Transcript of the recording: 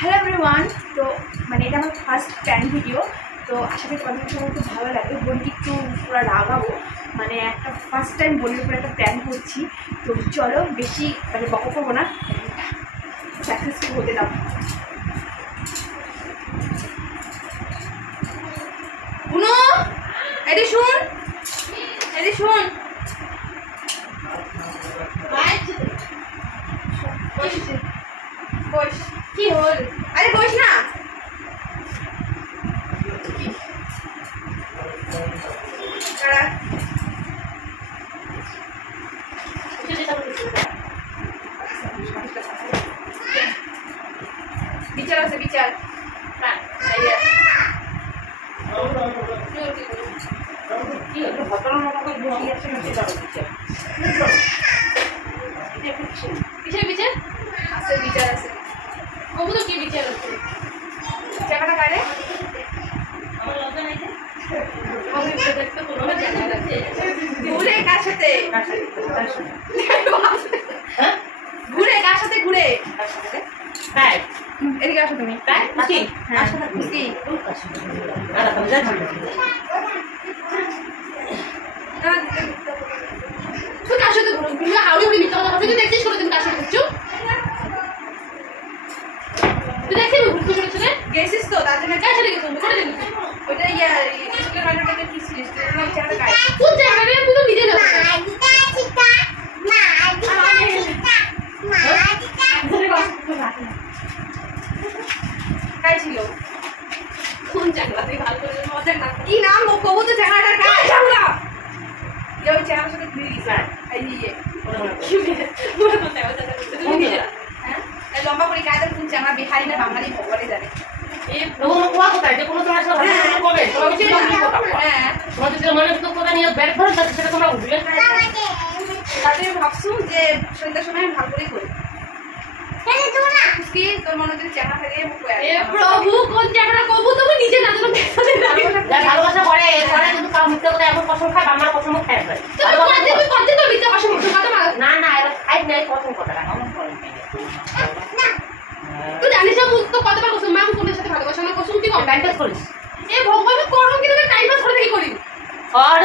Hello everyone. তো মানে এটা আমার ফার্স্ট প্র্যাঙ্ক ভিডিও। তো আশা করি তোমাদের সবাই খুব ভালো লাগবে। বোনকে একটু পুরো রাগাবো, মানে একটা ফার্স্ট টাইম বোনের উপরে একটা প্র্যাঙ্ক করছি। তো চলো বেশি মানে বকা করবো না, সাকসেসফুল হতে দাও। বুনো এদি শুন, এদি শুন, বস। কি হল? আরে বস না। বিচার আছে, বিচার। কিসের বিচার আছে? বিচার আছে। কবু তো কি বিচার আছে? জায়গাটা কারে? ঘুরে কার সাথে? ঘুরে কার সাথে? ঘুরে এদিকে আসো তুমি। তুই কার সাথে হাওড়ি উড়ি মিথ্যা কথা বলছিস? তুই দেখছিস করে তুমি কার সাথে করছো? তুই দেখছিস ঘুরতে করেছো না? গেছিস তো, তার জন্য কার সাথে গেছো? করে দিবি ওইটা। স্কুলের বাড়িটাকে কি ছিলিস তুই? কোন জায়গায়? তুই তো নিজে যাচ্ছিস। ছিল কোন জায়গা? তুই ভালো করে মজা না। কি নাম ও কবু তো জায়গাটার কাছে জানলা। ওই চেহারার সাথে ঘুরে গেছে। এই নিয়ে কি বলে বলতে হবে তুমি নিজে। হ্যাঁ এই লম্বা করে কায়দা কোন জায়গা বিহারি না বাঙালি ভগবানই জানে। এই কোন কোয়া কথা এটা কোন তোমার সাথে ভালো করে তোমাকে কি কথা। হ্যাঁ তোমাদের যে মনে তো কথা নিয়ে ব্যাট ধরে তাতে সেটা তোমরা বুঝলে। তাদের ভাবছু যে সন্ধ্যার সময় ভালো করে করি। তোর মনে যদি চেহারা থাকে প্রভু কোন জায়গাটা কবু তুমি নিজে না জানো। ভালোবাসা করে কিন্তু কাম মিথ্যা কথা এমন কসম খায় আমার কসম খায় তো মিথ্যা কসম না না খাই নাই কসম কথা তুই জানিস না মুখ তো কতবার কসম মা কোনের সাথে ভালোবাসা না কসম কি টাইম পাস করিস? এ ভগবান করো কি তুমি টাইম পাস করে কি করি? আর